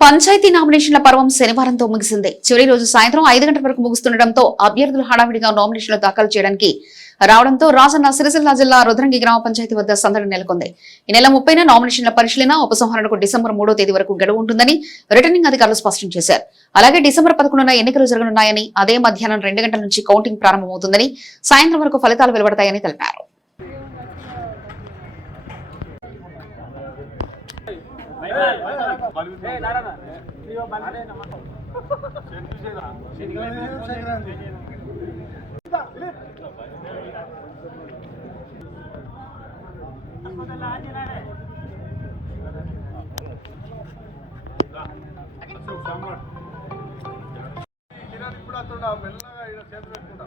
పంచాయతీ నామినేషన్ల పర్వం శనివారంతో ముగిసింది. చివరి రోజు సాయంత్రం ఐదు గంటల వరకు ముగుస్తుండటంతో అభ్యర్థులు హడావిడిగా నామినేషన్లు దాఖలు చేయడానికి రావడంతో రాజన్న సిరిసిల్ల జిల్లా రుద్రంగి గ్రామ పంచాయతీ వద్ద సందడి నెలకొంది. ఈ నెల ముప్పైన నామినేషన్ల పరిశీలన ఉపసంహరణకు డిసెంబర్ మూడో తేదీ వరకు గడువు ఉంటుందని రిటర్నింగ్ అధికారులు స్పష్టం చేశారు. అలాగే డిసెంబర్ పదకొండున ఎన్నికలు జరగనున్నాయని అదే మధ్యాహ్నం రెండు గంటల నుంచి కౌంటింగ్ ప్రారంభమవుతుందని సాయంత్రం వరకు ఫలితాలు వెలువడతాయని తెలిపారు. ఇప్పుడు అతడు మెల్లగా ఈడ చేతులు పెట్టుకుంటా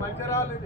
మంచి రావాలి